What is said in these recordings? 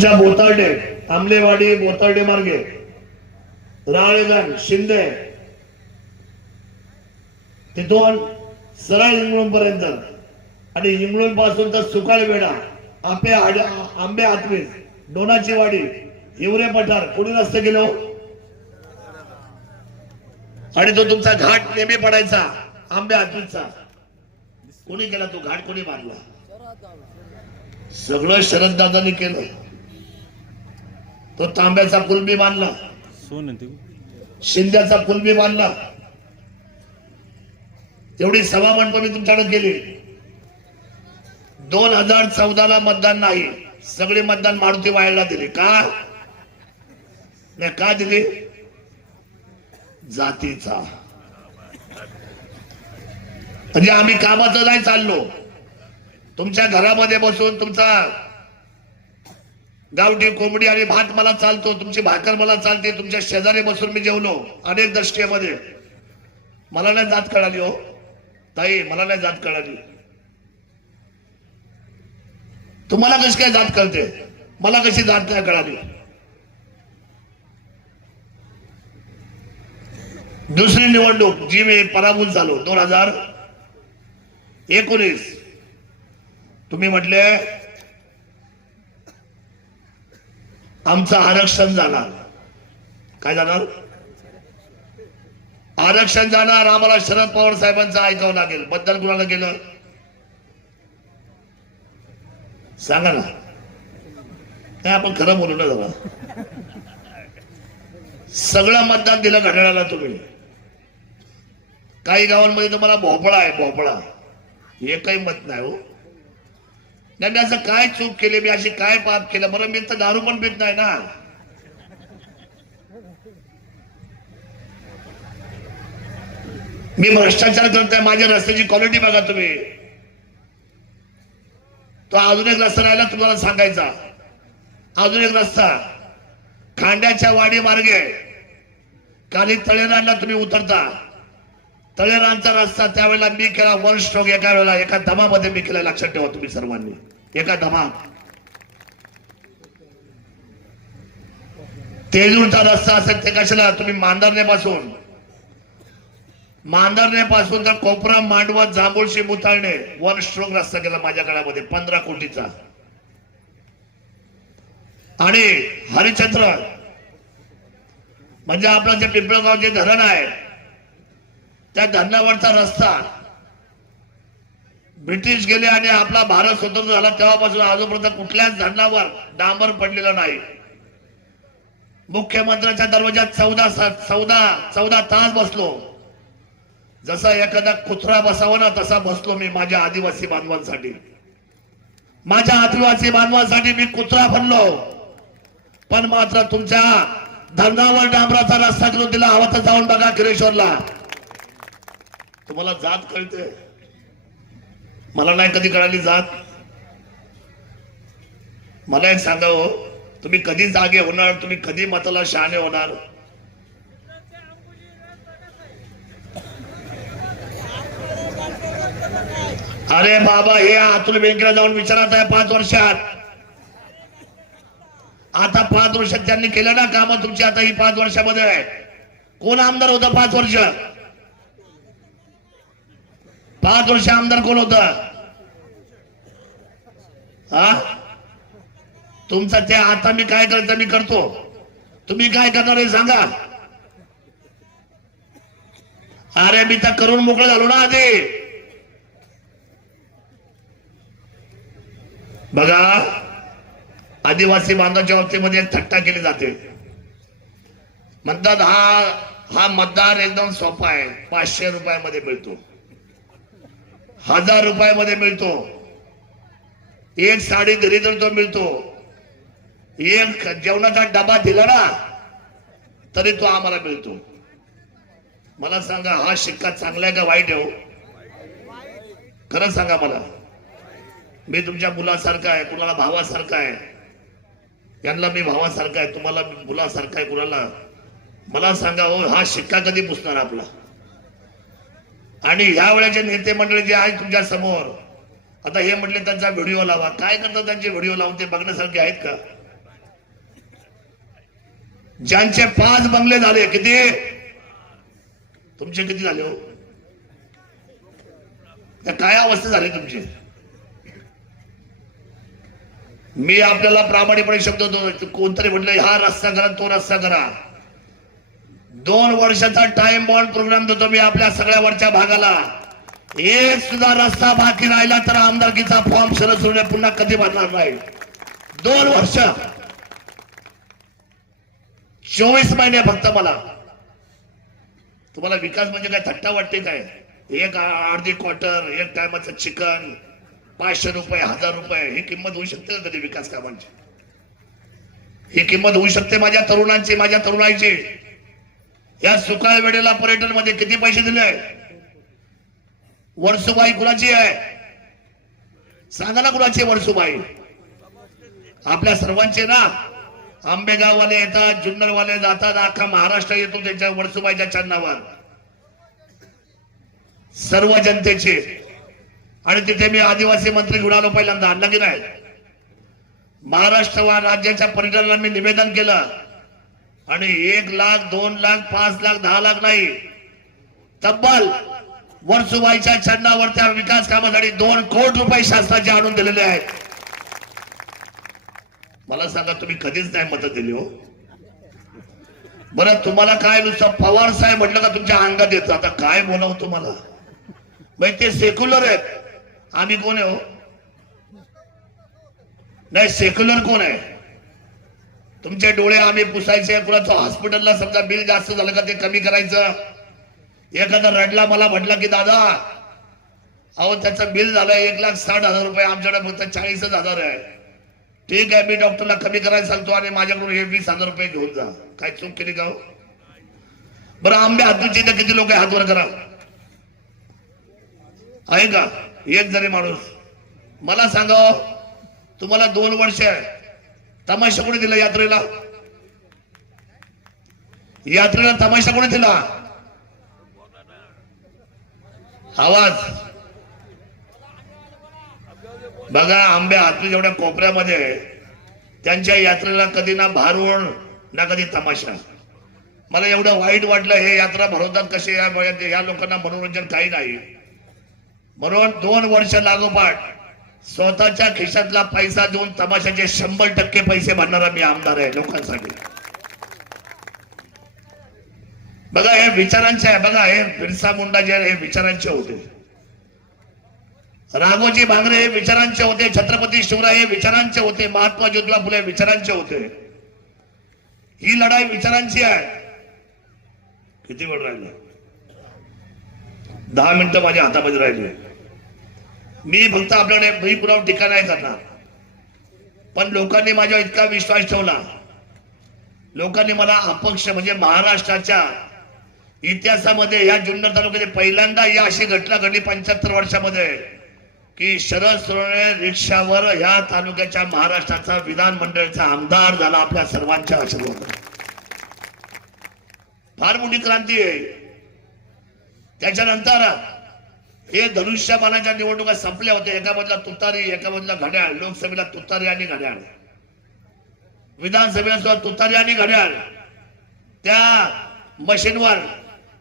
तुमच्या बोतार्डे आमलेवाडी बोतार्डे मार्गे. राळेगण शिंदे. तिथून सरळ इंगळून पर्यंत आणि इंगळून पासून तर सुकाळ वेडा आंबे आंबे आतवीस डोनाची वाडी हिवरे पठार. कोणी रस्ते गेलो आणि तो तुमचा घाट नेहमी पडायचा आंबे आतवीसचा. कोणी केला तो घाट? कोणी मारला? सगळं शरद दादानी केलं. तो तांब्याचा पूल बी बांधला. शिंद्याचा पूल बी बांधला. तेवढी सभा मंडप मी तुमच्याकडे केली. दोन हजार चौदाला मतदान नाही. सगळे मतदान मारुती वायला दिले. का? नाही का दिले? जातीचा. म्हणजे आम्ही कामाचं नाही चाललो. तुमच्या घरामध्ये बसून तुमचा गावठी कोंबडी आणि भात मला चालतो तुमची भाकर मला चालते तुमच्या शेजारी बसून मी जेवलो अनेक दृष्टीमध्ये. मला नाही जात कळाली हो. ताई मला नाही जात कळाली. तुम्हाला कशी काय जात कळते? मला कशी जात नाही कळाली? दुसरी निवडणूक जी मी पराभूत झालो दोन हजार एकोणीस. तुम्ही म्हटले आमचं आरक्षण जाणार. काय जाणार? आरक्षण जाणार आम्हाला शरद पवार साहेबांचं ऐकावं लागेल. बद्दल कुणाला गेलं? सांगा ना. नाही आपण खरं बोलू ना जरा? सगळं मतदान दिलं घड्याळाला तुम्ही. काही गावांमध्ये तुम्हाला भोपळा आहे भोपळा. हे काही मत नाही हो. नाही मी असं काय चूक केली मी अशी काय पाप केलं? बरं मी तर दारू पण पित नाही ना. मी भ्रष्टाचार करतोय माझ्या रस्त्याची क्वालिटी बघा तुम्ही. तो अजून एक रस्ता राहिला तुम्हाला सांगायचा. अजून एक रस्ता. खांड्याच्या वाडी मार्गे. खाली तळेरांना तुम्ही उतरता. तळेरांचा रस्ता त्यावेळेला मी केला वन स्ट्रोक एका वेळेला एका धमामध्ये मी केला लक्षात ठेवा तुम्ही सर्वांनी. एका धमा तेजूरचा रस्ता असेल ते कशाला? तुम्ही मांदरनेपासून. मांदरनेपासून तर कोपरा मांडवा जांभूळशी मुताळणे वन स्ट्रोक रस्ता केला माझ्या काळामध्ये पंधरा कोटीचा. आणि हरिचंद्र म्हणजे आपलं जे पिंपळगाव जे धरण आहे त्या धरणावरचा रस्ता. ब्रिटिश गेले आणि आपला भारत स्वतंत्र झाला. तेव्हापासून आजपर्यंत कुठल्याच धरणावर डांबर पडलेला नाही. मुख्यमंत्र्यांच्या दरवाजात चौदा चौदा चौदा तास बसलो. जसा एखादा कुत्रा बसावा ना तसा बसलो मी माझ्या आदिवासी बांधवांसाठी. माझ्या आदिवासी बांधवांसाठी मी कुत्रा बनलो. पण मात्र तुमच्या धरणावर डांबराचा रस्ता करून दिला. हवा तर जाऊन बघा किरेश्वरला. तुम्हाला जात कळते. मला नाही कधी कळाली जात. मला एक सांगा हो तुम्ही कधी जागे होणार तुम्ही कधी मताला शहाणे होणार? अरे बाबा हे अतुल बँकेला जाऊन विचारत आहे पाच वर्षात. आता पाच वर्षात त्यांनी केलं ना काम तुमची आता ही पाच वर्षामध्ये आहे. कोण आमदार होता पाच वर्ष? पाच वर्ष आमदार कोण होता? हा? तुमचा ते आता मी काय करतो मी करतो. तुम्ही काय करणार आहे सांगा. अरे मी तर करून मोकळं झालो ना आधी. बघा आदिवासी बांधवाच्या बाबतीमध्ये थट्टा केली जाते. म्हणतात हा हा मतदार एकदम सोपा आहे. पाचशे रुपयामध्ये मिळतो. हजार रुपयामध्ये मिळतो. एक साडी घरी जर तो मिळतो. एक जेवणाचा डबा दिला ना तरी तो आम्हाला मिळतो. मला सांगा हा शिक्का चांगला आहे का वाईट आहे हो? खरं सांगा मला. मी तुमच्या मुलासारखा आहे कुणाला भावासारखा आहे? यांना मी भावासारखा आहे तुम्हाला मुलासारखा आहे कुणाला? मला सांगा हो हा शिक्का कधी पुसणार आपला? आणि ह्या वेळेचे नेते मंडळी जे आहेत तुमच्यासमोर आता हे म्हटले त्यांचा व्हिडिओ लावा. काय करतात त्यांचे व्हिडिओ लावून ते बघण्यासारखे आहेत का? ज्यांचे पाच बंगले झाले किती? तुमचे किती झाले हो? त्या काय अवस्था झाली तुमची? मी आपल्याला प्रामाणिकपणे शब्द देतो कोणतरी म्हटलं हा रस्ता करा तो रस्ता करा. दोन वर्षाचा टाइम बॉन्ड प्रोग्राम देतो मी आपल्या सगळ्या वरच्या भागाला. एक सुद्धा रस्ता बाकी राहिला तर आमदारकीचा फॉर्म शरद पुन्हा कधी भरणार नाही. दोन वर्ष. चोवीस महिने फक्त मला. तुम्हाला विकास म्हणजे काय थट्टा वाटते काय? एक अर्धी क्वार्टर एक टायमाचं चिकन पाचशे रुपये हजार रुपये ही किंमत होऊ शकते का कधी विकास कामांची? ही किंमत होऊ शकते माझ्या तरुणांची माझ्या तरुणाईची. या सुकाळ वेळेला पर्यटनमध्ये किती पैसे दिले वर्षुबाई कुणाची आहे? सांगा ना कुणाची वर्षुबाई वर्सुबाई? आपल्या सर्वांचे ना? आंबेगाववाले येतात जुन्नरवाले जातात अख्खा महाराष्ट्र येतो त्यांच्या वर्षुबाईच्या चन्नावर सर्व जनतेचे. आणि तिथे मी आदिवासी मंत्री घेऊन आलो पहिल्यांदा आणला की नाही? महाराष्ट्र वा राज्याच्या पर्यटनाला मी निवेदन केलं. आणि एक लाख दोन लाख पाच लाख दहा लाख नाही. तब्बल वर्सुबाईच्या छंदावर त्या विकास कामासाठी दोन कोटी रुपये शासनाचे आणून दिलेले आहेत. मला सांगा तुम्ही कधीच नाही मत दिली हो. बरं तुम्हाला काय नुसतं पवार साहेब म्हटलं का तुमच्या अंगात येतं? आता काय बोलावं तुम्हाला? म्हणजे ते सेक्युलर आहेत. आम्ही कोण आहे हो? नाही सेक्युलर कोण आहे? तुमचे डोळे आम्ही पुसायचे कुणाचं हॉस्पिटलला समजा बिल जास्त झालं का ते कमी करायचं. एखादा रडला मला म्हटलं की दादा अहो त्याचं बिल झालं एक लाख साठ हजार रुपये आमच्याकडे फक्त चाळीसच हजार आहे. ठीक आहे मी डॉक्टरला कमी करायला सांगतो आणि माझ्याकडून हे वीस हजार रुपये घेऊन जा. काय चूक केली का हो? बरं आंबे हातूची तर किती लोक आहे हातवर करा आहे का? एक जरी माणूस. मला सांगा हो, तुम्हाला दोन वर्ष आहे. तमाशा कोणी दिला यात्रेला? यात्रेला तमाशा कोणी दिला? आवाज. बघा आंबे हातली जेवढ्या कोपऱ्यामध्ये आहे, त्यांच्या यात्रेला कधी ना भारुण ना कधी तमाशा. मला एवढं वाईट वाटलं हे यात्रा भरवतात कसे या लोकांना मनोरंजन काही नाही. म्हणून दोन वर्ष लागोपाठ स्वतःच्या खिशातला पैसा देऊन तमाशाचे शंभर टक्के पैसे भरणारा मी आमदार आहे लोकांसाठी. बघा हे विचारांचे आहे बघा हे बिरसा मुंडा जे आहे, हे विचारांचे होते. राघोजी भांगरे हे विचारांचे होते छत्रपती शिवराय हे विचारांचे होते महात्मा ज्योतिबा फुले विचारांचे होते. ही लढाई विचारांची आहे. किती वेळ राहिला? दहा मिनिटं माझ्या हातामध्ये राहिले मी फक्त आपल्याकडे भईपुरावर टीका नाही करणार पण लोकांनी माझ्यावर इतका विश्वास ठेवला. लोकांनी मला अपक्ष म्हणजे महाराष्ट्राच्या इतिहासामध्ये या जुन्नर तालुक्यात पहिल्यांदा या अशी घटना घडली पंच्याहत्तर वर्षामध्ये की शरद सोनवणे रिक्षावर ह्या तालुक्याच्या महाराष्ट्राचा विधान मंडळाचा आमदार झाला आपल्या सर्वांच्या आशीर्वाद. फार मोठी क्रांती आहे. त्याच्यानंतर हे धनुष्यबाणाच्या निवडणुका संपल्या होत्या. एका बाजूला तुतारी एका बाजूला घड्याळ. लोकसभेला तुतारी आणि घड्याळ. विधानसभेला सुद्धा तुतारी आणि घड्याळ. त्या मशीनवर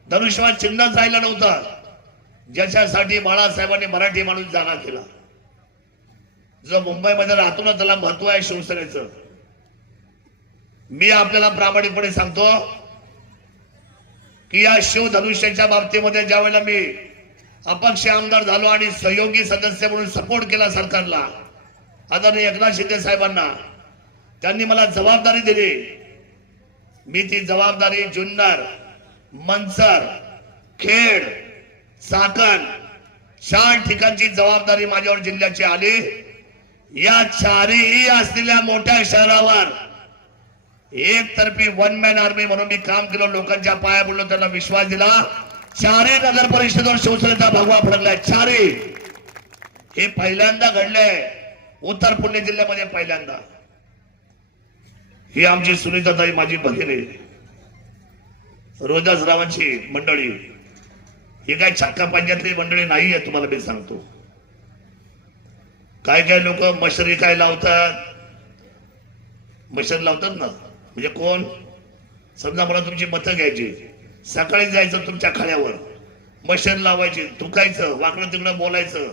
धनुष्यबाण चिन्हच राहिलं नव्हतं. ज्याच्यासाठी बाळासाहेबांनी मराठी माणूस जागा केला. जो मुंबईमध्ये राहतो ना त्याला महत्त्व आहे शिवसेनेचं. मी आपल्याला प्रामाणिकपणे सांगतो की या शिवधनुष्याच्या बाबतीमध्ये ज्यावेळेला मी अपक्ष आमदार झालो आणि सहयोगी सदस्य म्हणून सपोर्ट केला सरकारला. आदरणीय एकनाथ शिंदे साहेबांना. त्यांनी मला जबाबदारी दिली. मी ती जबाबदारी जुन्नर मनसर खेड चाकण चार ठिकाणची जबाबदारी माझ्यावर जिल्ह्याची आली. या चारही असलेल्या मोठ्या शहरावर एकतर्फी वन मॅन आर्मी म्हणून मी काम केलं. लोकांच्या पाया पडलो त्यांना विश्वास दिला. चारही नगर परिषदेवर शिवसेनेचा भगवा फडकलाय. चारही. हे पहिल्यांदा घडलंय. उत्तर पुणे जिल्ह्यामध्ये पहिल्यांदा. ही आमची सुनीताताई माझी भगिनी रोजाच रावांची मंडळी. ही काय छक्का पंजातली मंडळी नाही आहे तुम्हाला मी सांगतो. काय काय लोक मशरी काय लावतात? मशर लावतात ना. म्हणजे कोण? समजा मला तुमची मतं घ्यायची. सकाळी जायचं तुमच्या खाड्यावर मशीन लावायची थुकायचं वाकडं तिकडं बोलायचं.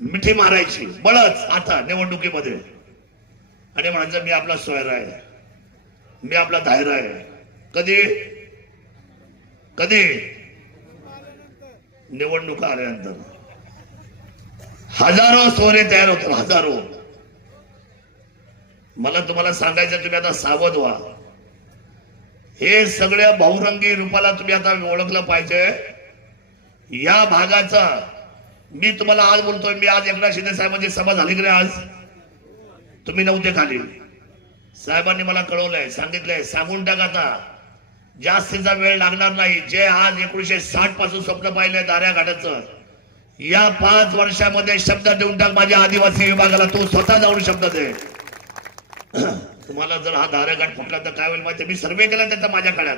मिठी मारायची बळच आता निवडणुकीमध्ये. आणि म्हणायचं मी आपला सोयर आहे. मी आपला धायरा आहे. कधी? कधी? निवडणुका आल्यानंतर. हजारो सोरे तयार होतात हजारो. मला तुम्हाला सांगायचं तुम्ही आता सावध व्हा. हे सगळ्या बहुरंगी रूपाला तुम्ही आता ओळखलं पाहिजे. या भागाचा मी तुम्हाला आज बोलतोय मी आज एकनाथ शिंदे साहेबांची सभा झाली की आज? तुम्ही नव्हते खाली. साहेबांनी मला कळवलंय सांगितलंय सांगून टाका आता. जास्तीचा वेळ लागणार नाही. जे आज एकोणीशे साठपासून स्वप्न पाहिलंय दाऱ्या घाटाचं या पाच वर्षामध्ये शब्द देऊन टाक माझ्या आदिवासी विभागाला. तू स्वतः जाऊन शब्द दे. तुम्हाला जर हा दाऱ्या फुटला तर काय होईल माहिती मी सर्वे केला त्याचा माझ्या काळात.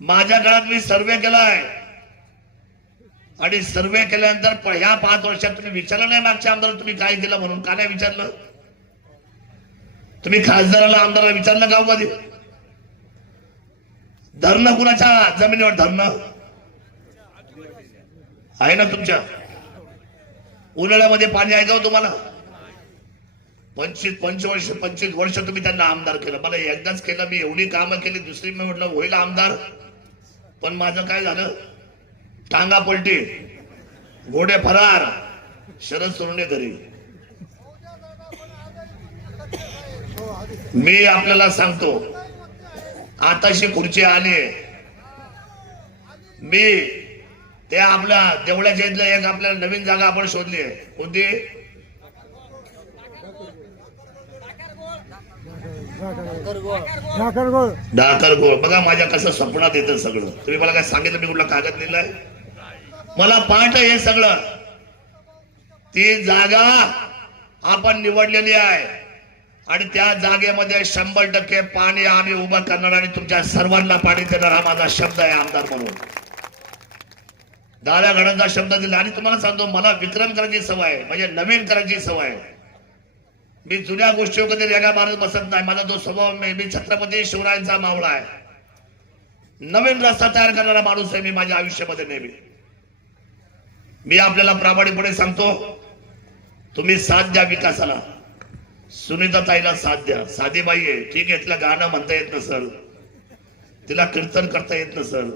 माझ्या काळात मी सर्वे केलाय आणि सर्वे केल्यानंतर प- ह्या पाच वर्षात तुम्ही विचारलं नाही मागच्या आमदार तुम्ही काय केलं म्हणून? का नाही विचारलं? तुम्ही खासदाराला आमदाराला विचारलं गाव हो कधी? धरणं कुणाच्या जमिनीवर? धरणं. आहे ना तुमच्या? उन्हाळ्यामध्ये पाणी आहे का हो तुम्हाला? पंचवीस पंचवर्ष पंचवीस वर्ष तुम्ही त्यांना आमदार केलं. मला एकदाच केलं मी एवढी कामं केली दुसरी मी म्हटलं होईल आमदार. पण माझं काय झालं? टांगा पलटी घोडे फरार शरद सोडणे घरी. मी आपल्याला सांगतो आताशी खुर्ची आली. मी त्या आपल्या देवळाच्या इथलं एक आपल्याला नवीन जागा आपण शोधली आहे. कोणती? डाकर गोळ बघा माझ्या कसं स्वप्नात येतं सगळं. तुम्ही मला काय सांगितलं मी कुठला कागद लिहिलाय मला पाठ हे सगळं. ती जागा आपण निवडलेली आहे. आणि त्या जागेमध्ये शंभर टक्के पाणी आम्ही उभं करणार आणि तुमच्या सर्वांना पाणी देणार हा माझा शब्द आहे आमदार म्हणून. दादा गणांचा शब्द दिला. आणि तुम्हाला सांगतो मला विक्रम करायची सवय म्हणजे नवीन करायची सवय आहे. म्हणजे मी जुन्या गोष्टी कधी वेगळा माणूस बसत नाही. माझा जो स्वभाव मी मी छत्रपती शिवरायांचा मावळा आहे. नवीन रस्ता तयार करणारा माणूस आहे मी माझ्या आयुष्यामध्ये नेहमी. मी आपल्याला प्रामाणिकपणे सांगतो तुम्ही साथ द्या विकासाला. सुनीता ताईला साथ द्या. साधी बाई आहे. ठीक आहे तिला गाणं म्हणता येत नसल तिला कीर्तन करता येत नसल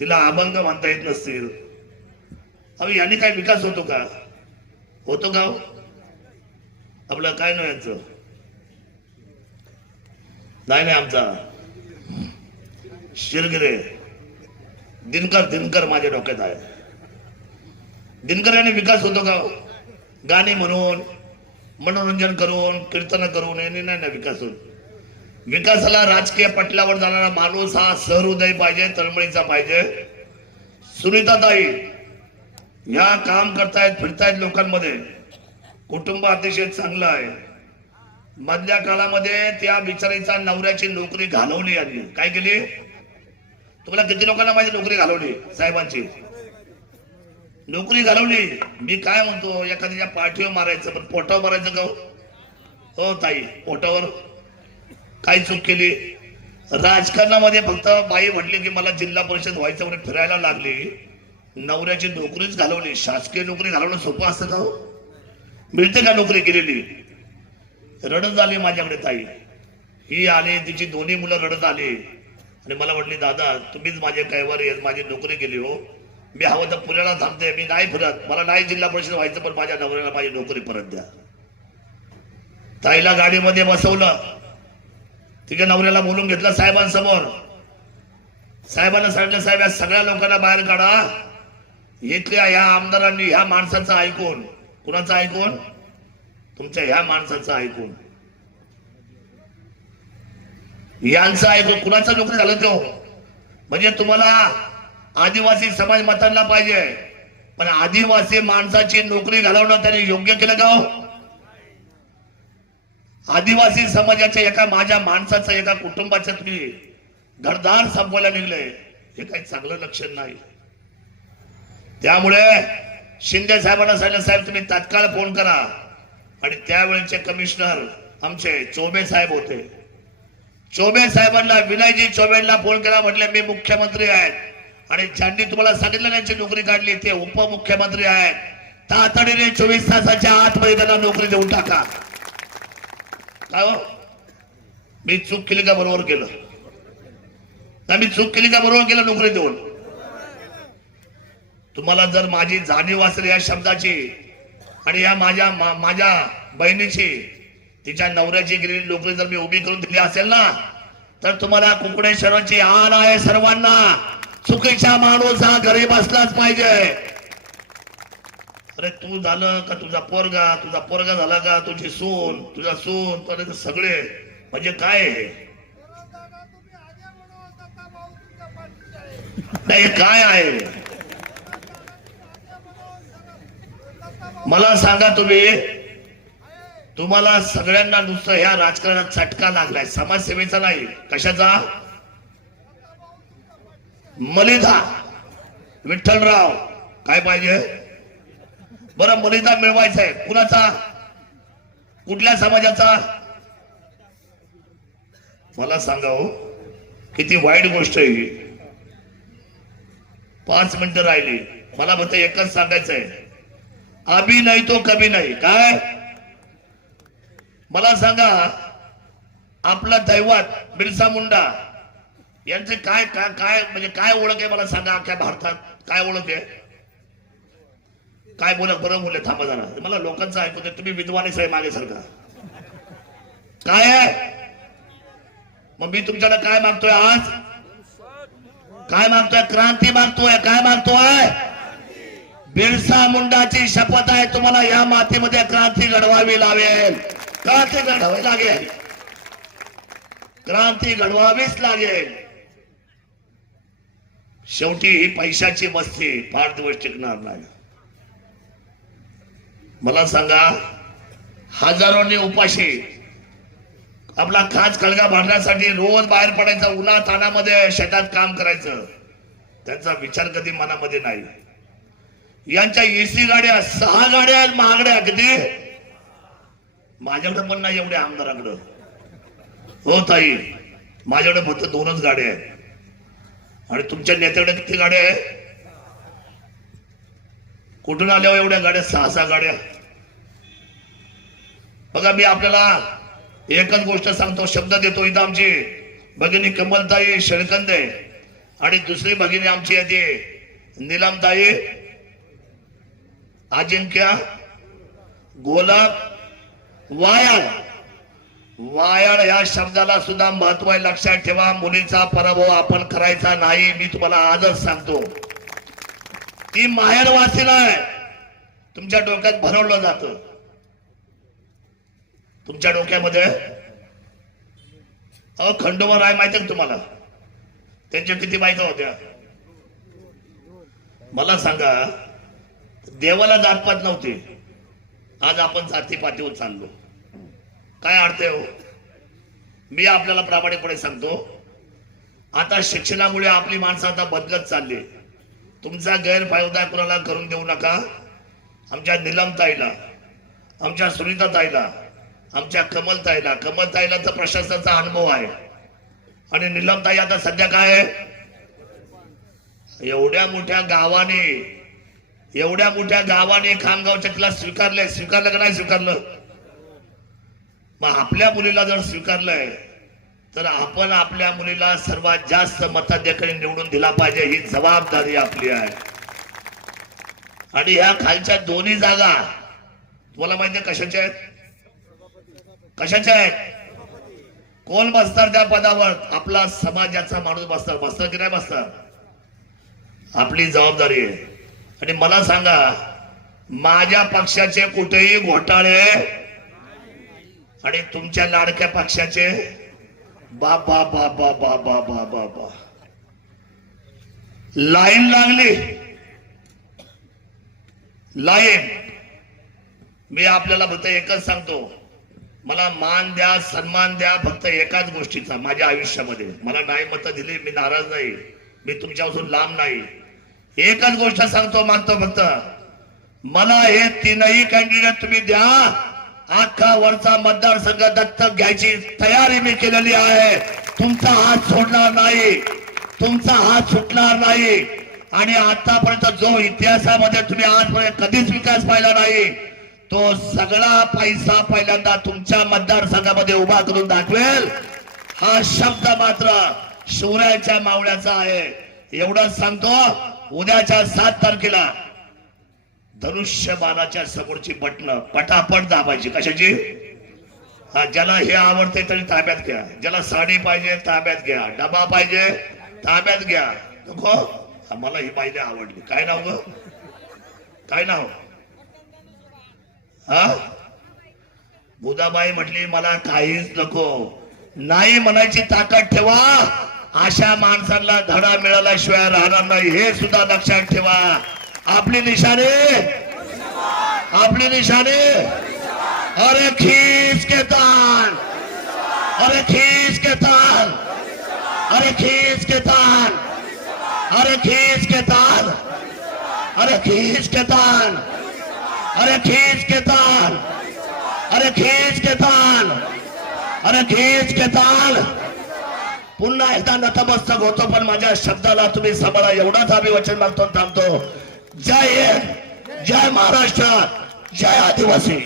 तिला अभंग म्हणता येत नसतील. अहो यांनी काय विकास होतो का? होतो का हो? आपलं काय नाव यांचं? नाही नाही आमचा. शिरगिरे. दिनकर दिनकर माझ्या डोक्यात आहे. दिनकर यांनी विकास होतो का? गाणी म्हणून मनोरंजन करून कीर्तन करून यांनी नाही ना विकास होत. विकासाला राजकीय पटलावर जाणारा माणूस हा सहृदय पाहिजे तळमळीचा पाहिजे. सुनीताताई ह्या काम करतायत फिरतायत लोकांमध्ये. कुटुंब अतिशय चांगलं आहे. मधल्या काळामध्ये त्या बिचारीचा नवऱ्याची नोकरी घालवली आणि काय केली? तुम्हाला किती लोकांना माझी नोकरी घालवली? साहेबांची. नोकरी घालवली. मी काय म्हणतो एखाद्याच्या पाठीवर मारायचं पण पोटावर मारायचं का हो? हो ताई पोटावर. काय चूक केली? राजकारणामध्ये फक्त बाई म्हटली की मला जिल्हा परिषद व्हायचं म्हणून फिरायला लागली. नवऱ्याची नोकरीच घालवली. शासकीय नोकरी घालवणं सोपं असतं का हो? मिळते का नोकरी केलेली? रडत आली माझ्याकडे ताई. ही आली तिची दोन्ही मुलं रडत आली. आणि मला म्हटली दादा तुम्हीच माझे कैवारी आहेत माझी नोकरी केली हो. मी हवं तर पुण्याला थांबते मी नाही फिरत. मला नाही जिल्हा परिषद व्हायचं पण माझ्या नवऱ्याला माझी नोकरी परत द्या. ताईला गाडीमध्ये बसवलं. तिच्या नवऱ्याला बोलून घेतलं साहेबांसमोर साहेबांना सांगितलं साहेब या सगळ्या लोकांना बाहेर काढा. इथल्या ह्या आमदारांनी ह्या माणसाचं ऐकून कुणाचं ऐकून? तुमच्या ह्या माणसाचं ऐकून. यांचं ऐकून कुणाचं नोकरी झालं तो? म्हणजे तुम्हाला आदिवासी समाज मतांना पाहिजे. पण आदिवासी माणसाची नोकरी घालवणं त्याने योग्य केलं का हो? आदिवासी समाजाच्या एका माझ्या माणसाचं एका कुटुंबाच्या तुम्ही घरदार संपवायला निघलंय हे काही चांगलं लक्षण नाही. त्यामुळे शिंदे साहेबांना सांगितलं साहेब तुम्ही तात्काळ फोन करा. आणि त्यावेळेचे कमिशनर आमचे चोबे साहेब होते. चोबे साहेबांना विनयजी चोबेंना फोन केला म्हटले मी मुख्यमंत्री आहेत. आणि ज्यांनी तुम्हाला सांगितलं त्यांची नोकरी काढली ते उपमुख्यमंत्री आहेत. तातडीने चोवीस तासाच्या आतमध्ये त्यांना नोकरी देऊन टाका. काय हो? मी चूक केली का बरोबर केलं? मी चूक केली का बरोबर केलं नोकरी देऊन? तुम्हाला जर माझी जाणीव असेल या शब्दाची आणि या माझ्या माझ्या बहिणीची तिच्या नवऱ्याची गेलेली नोकरी जर मी उभी करून दिली असेल ना तर तुम्हाला कुकडेश्वराची आण आहे सर्वांना. चुकीचा माणूस हा गरीब असलाच पाहिजे. अरे तू झालं का तुझा पोरगा? तुझा पोरगा झाला का? तुझी सून तुझा सून परत सगळे. म्हणजे काय आहे? नाही काय आहे? मला सांगा तुम्ही तुम्हाला सगळ्यांना नुसतं ह्या राजकारणात चटका लागलाय समाजसेवेचा नाही. कशाचा? मलिदा. विठ्ठलराव काय पाहिजे? बरं मलिदा मिळवायचा आहे. कुणाचा? कुठल्या समाजाचा? मला सांगा हो किती वाईट गोष्ट आहे ही. पाच मिनिटं राहिली. मला फक्त एकच सांगायचं आहे अभी नाही तो कभी नाही. काय? मला सांगा आपला दैवत बिरसा मुंडा यांचे काय काय काय म्हणजे काय ओळख आहे मला सांगा अख्या भारतात? काय ओळख आहे? काय बोला बरं बोलले थांबा जरा. मला लोकांचं ऐकू दे तुम्ही विद्वानेच आहे मागे सारखा काय आहे? मग मी तुमच्याकडे काय मागतोय आज? काय मागतोय? क्रांती मागतोय काय मागतोय? बिरसा मुंडाची शपथ आहे तुम्हाला या मातीमध्ये क्रांती घडवावी लागेल. क्रांती घडवावी लागेल. क्रांती घडवावीच लागेल. शेवटी ही पैशाची मस्ती फार दिवस टिकणार नाही. मला सांगा हजारोंनी उपाशी आपला खास कळगा भरण्यासाठी रोज बाहेर पडायचं उन्हा तानामध्ये शेतात काम करायचं त्यांचा विचार कधी मनामध्ये नाही. यांच्या एसी गाड्या सहा गाड्या आहेत महागड्या किती? माझ्याकडे पण नाही एवढ्या आमदाराकडं. हो ताई. माझ्याकडे फक्त दोनच गाड्या आहेत. आणि तुमच्या नेत्याकडे किती गाड्या आहे कुठून आल्यावर एवढ्या गाड्या? सहा सहा गाड्या. बघा मी आपल्याला एकच गोष्ट सांगतो शब्द देतो इथं आमची. भगिनी कमलताई शेळकंदे आणि दुसरी भगिनी आमची येते नीलमताई. अजिंक्य गोलाब वायाळ. वायाळ या शब्दाला सुद्धा महत्त्व आहे. लक्षात ठेवा मुलीचा पराभव आपण करायचा नाही मी तुम्हाला आजच सांगतो. ती माहेर वासीला आहे. तुमच्या डोक्यात भरवलं जात. तुमच्या डोक्यामध्ये अ खंडोबा राय माहिती का तुम्हाला? त्यांच्या किती बायका होत्या? मला सांगा देवाला जातपात नव्हते. आज आपण जातीपातीवर चाललो काय अर्थ आहे हो? मी आपल्याला प्रामाणिकपणे सांगतो. आता शिक्षणामुळे आपली माणसं आता बदलत चालली. तुमचा गैरफायदा कुणाला करून देऊ नका. आमच्या निलमताईला आमच्या सुनीताताईला आमच्या कमलताईला कमलताईला तर प्रशासनाचा अनुभव आहे. आणि निलमताई आता सध्या काय आहे? एवढ्या मोठ्या गावाने एवढ्या मोठ्या गावाने खामगावच्या तिला स्वीकारलंय स्वीकारलं का नाही स्वीकारलं? मग आपल्या मुलीला जर स्वीकारलंय तर आपण आपल्या मुलीला सर्वात जास्त मताधिकारी निवडून दिला पाहिजे ही जबाबदारी आपली आहे. आणि ह्या खालच्या दोन्ही जागा तुम्हाला माहिती कशाच्या आहेत? कशाच्या आहेत? कोण बसतात त्या पदावर? आपला समाजाचा माणूस बसतात बसतात की नाही बसतात आपली जबाबदारी आहे. आणि मला सांगा माझ्या पक्षाचे कुठेही घोटाळे आणि तुमच्या लाडक्या पक्षाचे? बा बा बा बा बा बा बा बा बा. लाईन लागली. लाईन. मी आपल्याला फक्त एकच सांगतो. मला मान द्या सन्मान द्या फक्त एकाच गोष्टीचा माझ्या आयुष्यामध्ये. मला नाही मत दिली मी नाराज नाही. मी तुमच्यापासून लांब नाही. एकच गोष्ट सांगतो मानतो फक्त मला हे तीनही कॅन्डिडेट तुम्ही द्या. अख्खा वरचा मतदारसंघ दत्तक घ्यायची तयारी मी केलेली आहे. तुमचा हात सोडणार नाही. तुमचा हात सुटणार नाही. आणि आतापर्यंत जो इतिहासामध्ये तुम्ही आजपर्यंत कधीच विकास पाहिला नाही तो सगळा पैसा पहिल्यांदा तुमच्या मतदारसंघामध्ये उभा करून दाखवेल. हा शब्द मात्र शिवरायाच्या मावळ्याचा आहे. एवढंच सांगतो. उद्याच्या सात तारखेला धनुष्य बाणाच्या समोरची बटणं पटापट दाबायची. कशाची? हा ज्याला हे आवडते तरी ताब्यात घ्या. ज्याला साडी पाहिजे ताब्यात घ्या. डबा पाहिजे ताब्यात घ्या. नको? मला ही पाहिजे आवडली. काय नाव ग? काय नाव? हा? बुधाबाई म्हटली मला काहीच नको. नाही म्हणायची ताकद ठेवा. अशा माणसांना धडा मिळाल्याशिवाय राहणार नाही. हे सुद्धा लक्षात ठेवा. निशाणे? आपली निशाणे? अरे खीस के तान अरे खीस के तान अरे खीस के तान अरे खीस के तान अरे खीस के तान अरे खींच के तान अरे खींच के तान अरे खींच के तान पुन्हा एकदा नतमस्तक होतो पण माझ्या शब्दाला तुम्ही सांभाळा. एवढाच आम्ही वचन मागतो थांबतो. जय हिंद जय महाराष्ट्र जय आदिवासी.